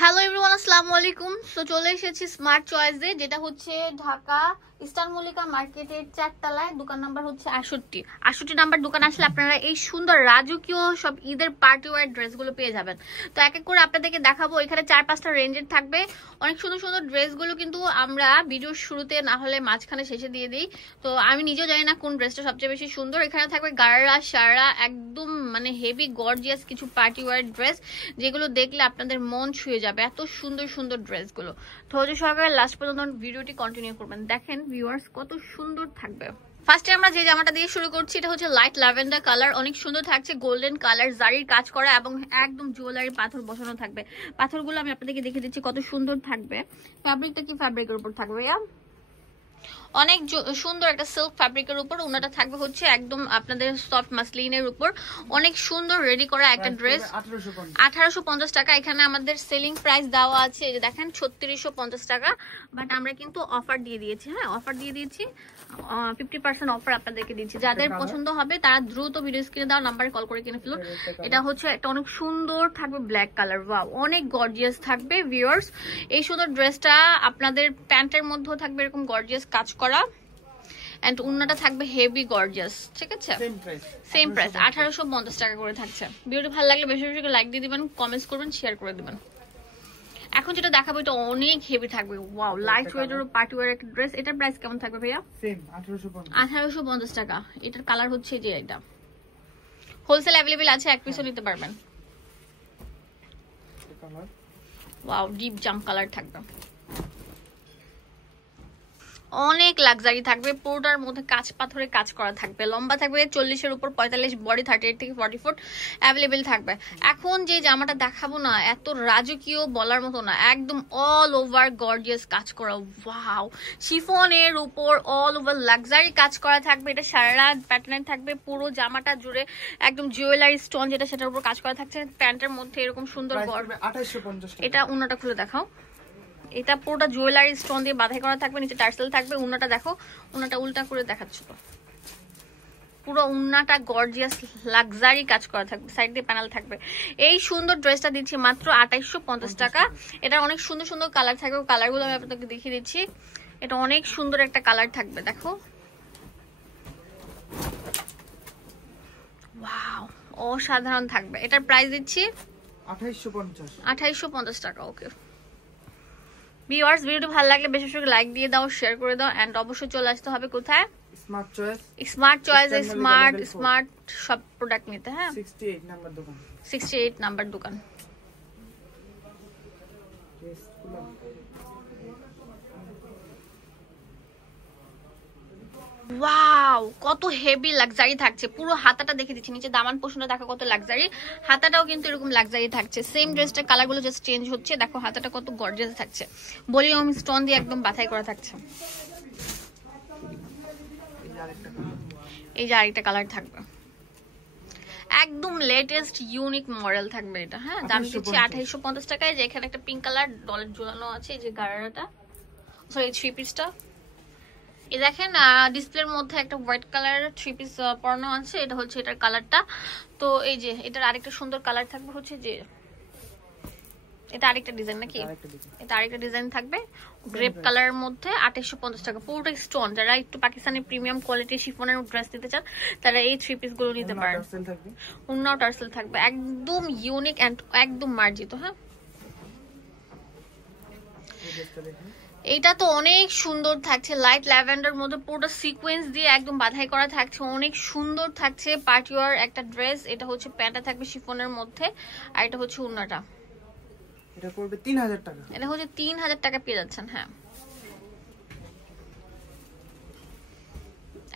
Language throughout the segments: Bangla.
হ্যালো এভরিওয়ান, আসসালামু আলাইকুম। তো চলে এসেছি স্মার্ট চয়েসে, যেটা হচ্ছে ঢাকা ইস্টার্ন মল্লিকা মার্কেটের 4 তলায়, দোকান নাম্বার হচ্ছে 68 নাম্বার। দোকান আসলে আপনারা এই সুন্দর রাজকীয় সব ঈদের পার্টি ওয়্যার ড্রেসগুলো পেয়ে যাবেন। তো এক এক করে আপনাদেরকে দেখাবো। এখানে 4-5টা রেঞ্জের থাকবে। অনেক সুন্দর সুন্দর ড্রেসগুলো কিন্তু আমরা ভিডিওর শুরুতে না হলে মাঝখানে শেষে দিয়ে দিই। তো আমি নিজেও জানি না কোন ড্রেসটা সবচেয়ে বেশি সুন্দর। এখানে থাকবে গাড়া সারা একদম মানে হেভি গর্জিয়াস কিছু পার্টি ওয়্যার ড্রেস, যেগুলো দেখলে আপনাদের মন ছুঁয়ে যাবে। এত সুন্দর সুন্দর ড্রেসগুলো। ধৈর্য সহকারে লাস্ট পর্যন্ত ভিডিওটি কন্টিনিউ করবেন। দেখেন ভিউয়ার্স কত সুন্দর থাকবে। ফার্স্টে আমরা যে জামাটা দিয়ে শুরু করছি, এটা হচ্ছে লাইট ল্যাভেন্ডার কালার। অনেক সুন্দর থাকছে, গোল্ডেন কালার, জারির কাজ করা এবং একদম জুয়েলারি পাথর বসানো থাকবে। পাথরগুলো আমি আপনাদেরকে দেখে দিচ্ছি কত সুন্দর থাকবে। ফ্যাব্রিকটা কি ফ্যাব্রিকের উপর থাকবে? অনেক সুন্দর একটা সিল্ক ফ্যাব্রিকের উপর। ওনাটা থাকবে হচ্ছে একদম আপনাদের সফট মাসলিনের উপর। অনেক সুন্দর রেডি করা একটা ড্রেস। 1850 টাকা। এখানে আমাদের সেলিং প্রাইস দেওয়া আছে, এই যে দেখেন 3650 টাকা। বাট আমরা কিন্তু অফার দিয়ে দিয়েছি। হ্যাঁ, অফার দিয়ে দিয়েছি, 50% অফার আপনাদেরকে দিচ্ছি। যাদের পছন্দ হবে তারা দ্রুত ভিডিও স্ক্রিনে দেওয়া নাম্বারে কল করে কিনে ফেলুন। এটা হচ্ছে একটা অনেক সুন্দর থাকবে ব্ল্যাক কালার। ওয়াও, অনেক গর্জিয়াস থাকবে ভিউয়ার্স। এই সুন্দর ড্রেসটা আপনাদের প্যান্টের মধ্যেও থাকবে এরকম গর্জিয়াস কাজ করা, এন্ড উন্নাটা থাকবে হেভি গর্জিয়াস। ঠিক আছে, সেম প্রাইস 1850 টাকা করে থাকছে। ভিডিওটি ভালো লাগলে বেশি বেশি লাইক দিয়ে দিবেন, কমেন্টস করবেন, শেয়ার করে দিবেন। এখন যেটা দেখাবো এটা অনেক হেভি থাকবে। ওয়াও, লাইট ওয়েটের পার্টি ওয়্যার একটা ড্রেস। এটার প্রাইস কেমন থাকবে ভাইয়া? সেম 1850 টাকা। এটার কালার হচ্ছে যে এটা। হোলসেল अवेलेबल আছে, এক পিসও নিতে পারবেন। ওয়াও, ডিপ জাম কালার থাকবে। অনেক লাক্সারি থাকবে, পুরোটার মধ্যে কাঁচ পাথরে কাজ করা থাকবে। লম্বা থাকবে 40-এর উপর, 45, বডি 38 থেকে 44 অ্যাভেলেবেল থাকবে। এখন যে জামাটা দেখাবো না, এত রাজকীয় বলার মতো না, একদম অল ওভার গর্জিয়াস কাজ করা। ওয়াও, শিফনের উপর অল ওভার লাক্সারি কাজ করা থাকবে। এটা সারা প্যাটার্ন থাকবে পুরো জামাটা জুড়ে, একদম জুয়েলারি স্টোন যেটা সেটার উপর কাজ করা থাকছে। প্যান্টের মধ্যে এরকম সুন্দর গর্ব। 2850 টাকা। এটা উন্নাটা খুলে দেখাও। এটা পুরোটা জুয়েলারি স্টোন দিয়ে বাঁধাই করা থাকবে, নিচে টার্সেল থাকবে। উন্নাটা দেখো, উন্নাটা উল্টা করে দেখাচ্ছ তো। পুরো উন্নাটা গর্জিয়াস লাক্সারি কাজ করা থাকবে, সাইড দিয়ে প্যানেল থাকবে। এই সুন্দর ড্রেসটা দিচ্ছি মাত্র 2850 টাকা। এটা অনেক সুন্দর সুন্দর কালার থাকবে, কালারগুলো আমি আপনাদেরকে দেখিয়ে দিচ্ছি। এটা অনেক সুন্দর একটা কালার থাকবে, দেখো। ওয়াও, অসাধারণ থাকবে। এটার প্রাইস দিচ্ছি 2850 টাকা। ওকে ভিউয়ার্স, ভিডিওটি ভালো লাগলে বেশি বেশি লাইক দিয়ে দাও, শেয়ার করে দাও, এন্ড অবশ্যই চলে আসতে হবে কোথায়? স্মার্ট চয়েস স্মার্ট সব প্রোডাক্ট নিতে। হ্যাঁ, 68 নাম্বার দোকান। ওয়াও, কত হেভি লাক্সারি থাকছে। পুরো হাতাটা দেখে দিচ্ছি, নিচে দামান পোষণটা দেখো কত লাক্সারি। হাতাটাও কিন্তু এরকম লাক্সারি থাকছে। সেম ড্রেসটার কালারগুলো জাস্ট চেঞ্জ হচ্ছে। দেখো হাতাটা কত গর্জিয়াস থাকছে, ভলিউম স্টোন দিয়ে একদম বাছাই করা থাকছে। এই যে আরেকটা কালার থাকবে, একদম লেটেস্ট ইউনিক মডেল থাকবে এটা। হ্যাঁ, দাম দিচ্ছি 2850 টাকায়। যে এখানে একটা পিঙ্ক কালার ডলের ঝুলানো আছে, এই যে গাড়াটা, সরি থ্রি পিসটা। এই দেখেন ডিসপ্লের মধ্যে একটা হোয়াইট কালার থ্রি পিস পরানো আছে, এটা হচ্ছে এটার কালারটা। তো এই যে এটার আরেকটা সুন্দর কালার থাকবে হচ্ছে যে এটা আরেকটা ডিজাইন নাকি, এটা আরেকটা ডিজাইন থাকবে গ্রেপ কালারের মধ্যে। 2850 টাকা, পুরোটা স্টোন। যারা একটু পাকিস্তানি প্রিমিয়াম কোয়ালিটির শিফনের ড্রেস নিতে চান তারা এই থ্রি পিস গুলো নিতে পারেন। উন্নাও টার্সেল থাকবে, একদম ইউনিক এন্ড একদম মার্জিত। হ্যাঁ, এটা তো অনেক সুন্দর থাকছে, লাইট ল্যাভেন্ডার মধ্যে পুরোটা সিকোয়েন্স দিয়ে একদম বাঁধাই করা থাকছে। অনেক সুন্দর থাকছে পার্টি ওয়্যার একটা ড্রেস। এটা হচ্ছে প্যান্টটা থাকবে শিফনের মধ্যে, আর এটা হচ্ছে উন্নাটা। এটা পড়বে 3000 টাকা। এটা হচ্ছে 3000 টাকা পেয়ে যাচ্ছেন। হ্যাঁ,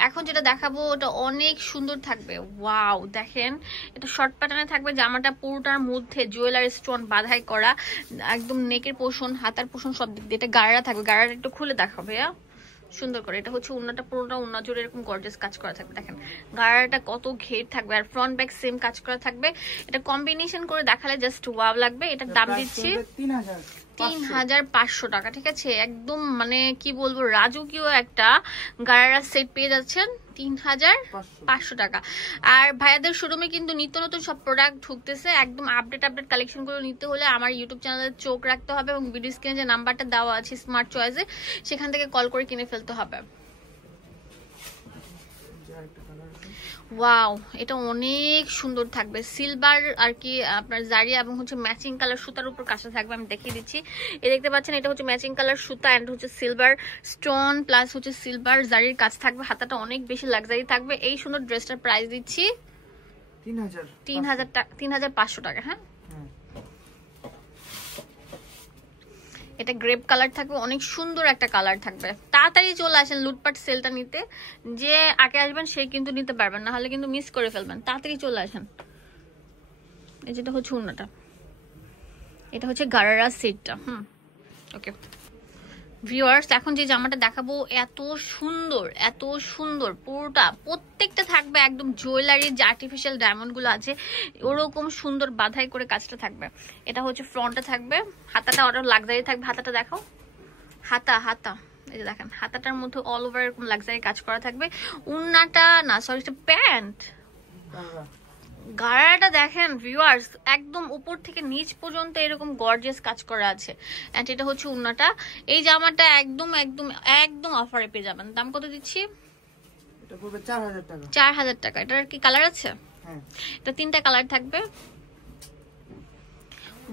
এখন যেটা দেখাবো ওটা অনেক সুন্দর থাকবে। ওয়াও, দেখেন এটা শর্ট প্যাটার্নে থাকবে। জামাটা পুরোটার মধ্যে জুয়েলারি স্টোন বাঁধাই করা, একদম নেকের পোর্শন, হাতার পোর্শন সব দিক দিয়ে। এটা গাড়া থাকবে, গাড়াটা একটু খুলে দেখাবে সুন্দর করে। এটা হচ্ছে উন্নাটা, পুরোটা উন্না জুড়ে এরকম গর্জিয়াস কাজ করা থাকবে। দেখেন গাড়াটা কত ঘের থাকবে, আর ফ্রন্ট ব্যাক সেম কাজ করা থাকবে। এটা কম্বিনেশন করে দেখালে জাস্ট ওয়াও লাগবে। এটার দাম দিচ্ছি 3500 টাকা, ঠিক আছে। একদম মানে কি বলবো, রাজকীয় একটা গারারা সেট পেয়ে যাচ্ছেন 3500 টাকা। আর ভাইয়াদের শোরুমে কিন্তু নিত্য নতুন সব প্রোডাক্ট ঢুকতেছে, একদম আপডেট কালেকশন গুলো নিতে হলে আমার ইউটিউব চ্যানেলে চোখ রাখতে হবে এবং ভিডিও স্ক্রিনে যে নাম্বারটা দেওয়া আছে স্মার্ট চয়েসে সেখান থেকে কল করে কিনে ফেলতে হবে। ওয়াও, এটা অনেক সুন্দর থাকবে, সিলভার আর কি আপনার জারি এবং হচ্ছে ম্যাচিং কালার সুতার উপর কাজটা থাকবে। আমি দেখিয়ে দিচ্ছি, এই দেখতে পাচ্ছেন এটা হচ্ছে ম্যাচিং কালার সুতা এন্ড হচ্ছে সিলভার স্টোন প্লাস হচ্ছে সিলভার জারির কাজ থাকবে। হাতাটা অনেক বেশি লাক্সারি থাকবে। এই সুন্দর ড্রেসটার প্রাইস দিচ্ছি 3500 টাকা। হ্যাঁ, এটা গ্রেপ কালার থাকবে, অনেক সুন্দর একটা কালার থাকবে। তাড়াতাড়ি চলে আসেন লুটপাট সেলটা নিতে, যে আগে আসবেন সে কিন্তু নিতে পারবেন না, হলে কিন্তু মিস করে ফেলবেন। তাড়াতাড়ি চলে আসেন। এই যেটা হচ্ছে ওড়নাটা, এটা হচ্ছে গারারা সেটটা। ওকে ভিউয়ার্স, এখন যে জামাটা দেখাবো এত সুন্দর পুরোটা, প্রত্যেকটা থাকবে একদম জুয়েলারির যে আর্টিফিশিয়াল ডায়মন্ড গুলো আছে ওরকম সুন্দর বাধাই করে কাজটা থাকবে। এটা হচ্ছে ফ্রন্টে থাকবে, হাতাটা আরো লাক্সারি থাকবে। হাতাটা দেখাও, হাতা এই যে দেখেন, হাতাটার মধ্যে অল ওভার এরকম লাক্সারি কাজ করা থাকবে। উন্নাটা না, সরি, প্যান্ট গাড়াটা দেখেন ভিউয়ার্স, একদম উপর থেকে নিচ পর্যন্ত এরকম গর্জিয়াস কাজ করা আছে। এন্ড এটা হচ্ছে উন্নাটা। এই জামাটা একদম অফারে পেয়ে যাবেন। দাম কত দিচ্ছি? এটা পড়বে 4000 টাকা। 4000 টাকা। এটার কি কালার আছে? হ্যাঁ, এটা 3টা কালার থাকবে।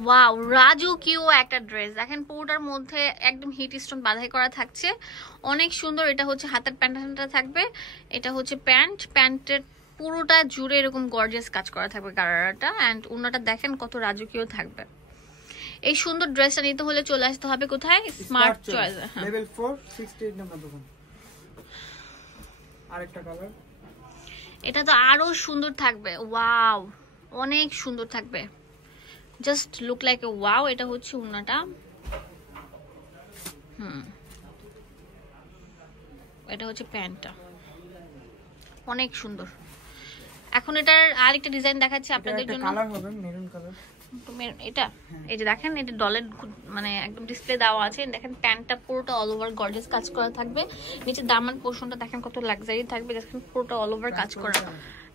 ওয়াও, রাজকীয় একটা ড্রেস দেখেন, পুরোটার মধ্যে একদম হিট স্টোন বাঁধাই করা থাকছে, অনেক সুন্দর। এটা হচ্ছে হাতের প্যান্টটা থাকবে, এটা হচ্ছে প্যান্টের পুরোটা জুড়ে এরকম গর্জিয়াস কাজ করা থাকবে গারারাটা। এন্ড ওড়নাটা দেখেন কত রাজকীয় থাকবে। এই সুন্দর ড্রেসটা নিতে হলে চলে আসতে হবে কোথায়? স্মার্ট চয়েস, লেভেল 4 68 নম্বর দোকান। আরেকটা কালার, এটা তো আরো সুন্দর থাকবে। ওয়াও, অনেক সুন্দর থাকবে, just look like a wow. এটা হচ্ছে ওড়নাটা। এটা হচ্ছে প্যান্টটা, অনেক সুন্দর। এখন এটার আরেকটা ডিজাইন দেখাচ্ছি আপনাদের জন্য। কালার হবে মেরুন কালার। এটা এই যে দেখেন, এটা ডলের মানে একদম ডিসপ্লে দেওয়া আছে। দেখেন প্যান্টটা পুরোটা অল ওভার গর্জিয়াস কাজ করা থাকবে। নিচে দামান পোর্শনটা দেখেন কত লাক্সারি থাকবে, দেখেন পুরোটা অল ওভার কাজ করা।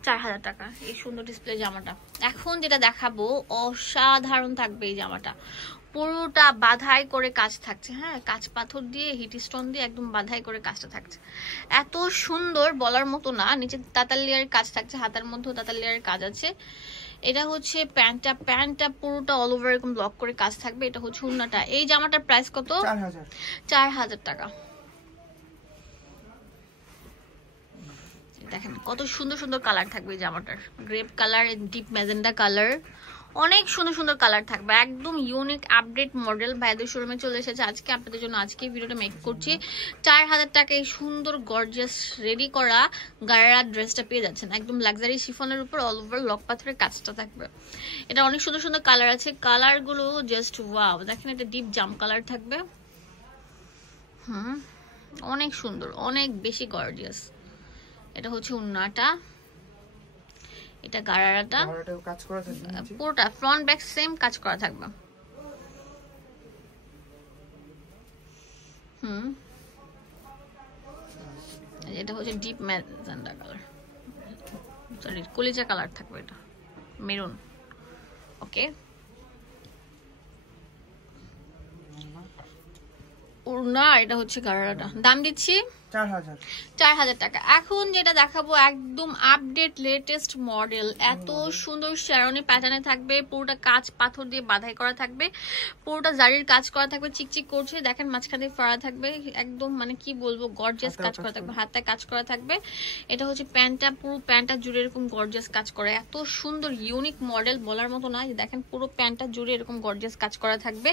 4000 টাকা এই সুন্দর ডিসপ্লে জামাটা। এখন যেটা দেখাবো অসাধারণ থাকবে এই জামাটা, পুরোটা বাধাই করে কাজ থাকছে। হ্যাঁ, কাজ পাথর দিয়ে হিট স্টোন দিয়ে একদম বাধাই করে কাজটা থাকছে, এত সুন্দর বলার মতো না। নিচে তাতালিয়ার কাজ থাকছে, হাতার মধ্যেও তাতালিয়ার কাজ আছে। এটা হচ্ছে প্যান্টটা পুরোটা অল ওভার এরকম ব্লক করে কাজ থাকবে। এটা হচ্ছে ওড়নাটা। এই জামাটার প্রাইস কত? 4000 টাকা। দেখেন কত সুন্দর কালার থাকবে এই জামাটার, grape colour, deep magenta colour, অনেক সুন্দর কালার থাকবে, একদম ইউনিক আপডেট মডেল। ভাইদের শোরুমে চলে এসেছে আজকে আপনাদের জন্য, আজকে ভিডিওটা মেক করছি। 4000 টাকা এই সুন্দর গর্জিয়াস রেডি করা গারারা ড্রেসটা পেয়ে যাচ্ছেন, একদম লাক্সারি শিফনের উপর অল ওভার লক পাথরের কাজটা থাকবে। এটা অনেক সুন্দর কালার আছে, কালার গুলো জাস্ট ওয়াও। দেখেন এটা ডিপ জাম কালার থাকবে, অনেক সুন্দর, অনেক বেশি গর্জিয়াস। এটা হচ্ছে ওড়নাটা, এটা গারারাটা, কাজ করা থাকবে, পুরোটা ফ্রন্ট ব্যাক সেম কাজ করা থাকবে। এটা হচ্ছে ডিপ ম্যাজেন্ডা কালার, সরি কলিজা কালার থাকবে, এটা মেরুন। ওকে, ওড়না, এটা হচ্ছে গারারাটা। দাম দিচ্ছি 4000 টাকা। এখন যেটা দেখাবো একদম আপডেট লেটেস্ট মডেল, এত সুন্দর শেরওয়ানি প্যাটার্নে থাকবে, পুরোটা কাজ পাথর দিয়ে বাঁধাই করা থাকবে, পুরোটা জারির কাজ করা থাকবে, চিকচিক করছে। দেখেন মাঝখানে ফাড়া থাকবে, একদম মানে কি বলবো গর্জিয়াস কাজ করা থাকবে, হাতায় কাজ করা থাকবে। এটা হচ্ছে প্যান্টটা, পুরো প্যান্টটা জুড়ে এরকম গর্জিয়াস কাজ করা, এত সুন্দর ইউনিক মডেল বলার মতো না। দেখেন পুরো প্যান্টটা জুড়ে এরকম গর্জিয়াস কাজ করা থাকবে।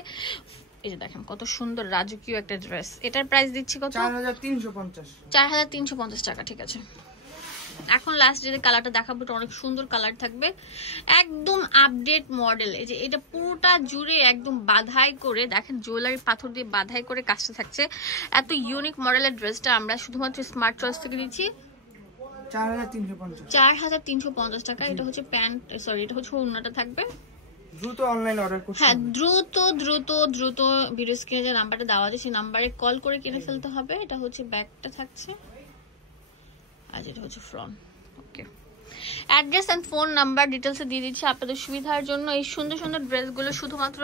এই যে দেখেন কত সুন্দর রাজকীয় একটা ড্রেস। এটার প্রাইস দিচ্ছি কত? 4350 টাকা। ঠিক আছে, এখন লাস্ট যে কালারটা দেখাবো এটা অনেক সুন্দর কালার থাকবে, একদম আপডেট মডেল। এই যে এটা পুরোটা জুড়ে একদম বাধাই করে, দেখেন জুয়েলারি পাথর দিয়ে বাধাই করে কাজটা থাকছে। এত ইউনিক মডেলের ড্রেসটা আমরা শুধুমাত্র স্মার্ট চয়েস থেকে দিচ্ছি 4350 টাকা। এটা হচ্ছে প্যান্ট, সরি এটা হচ্ছে ওড়নাটা থাকবে, দ্রুত অনলাইন অর্ডার করতে হ্যাঁ, হবে। দ্রুত ভিডিও স্ক্রিনে যে নাম্বারটা দেওয়া আছে সেই নাম্বারে কল করে কিনে ফেলতে হবে। এটা হচ্ছে ব্যাকটা থাকছে আর এটা হচ্ছে front. Okay, address and phone number ডিটেলসে দিয়ে দিচ্ছি আপনাদের সুবিধার জন্য। এই সুন্দর সুন্দর ড্রেসগুলো শুধুমাত্র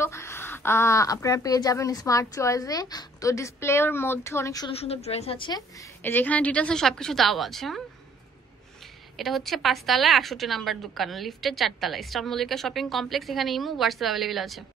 আপনারা পেয়ে যাবেন স্মার্ট চয়েসে। তো ডিসপ্লের মধ্যে অনেক সুন্দর সুন্দর ড্রেস আছে, এই যে এখানে ডিটেলসে সবকিছু দেওয়া আছে। এটা হচ্ছে 5 তলায় 68 নাম্বার দোকান, লিফটের 4 তলায়, ইস্টার্ন মল্লিকা শপিং কমপ্লেক্স। এখানে ইমো হোয়াটসঅ্যাপ অ্যাভেলেবেল আছে।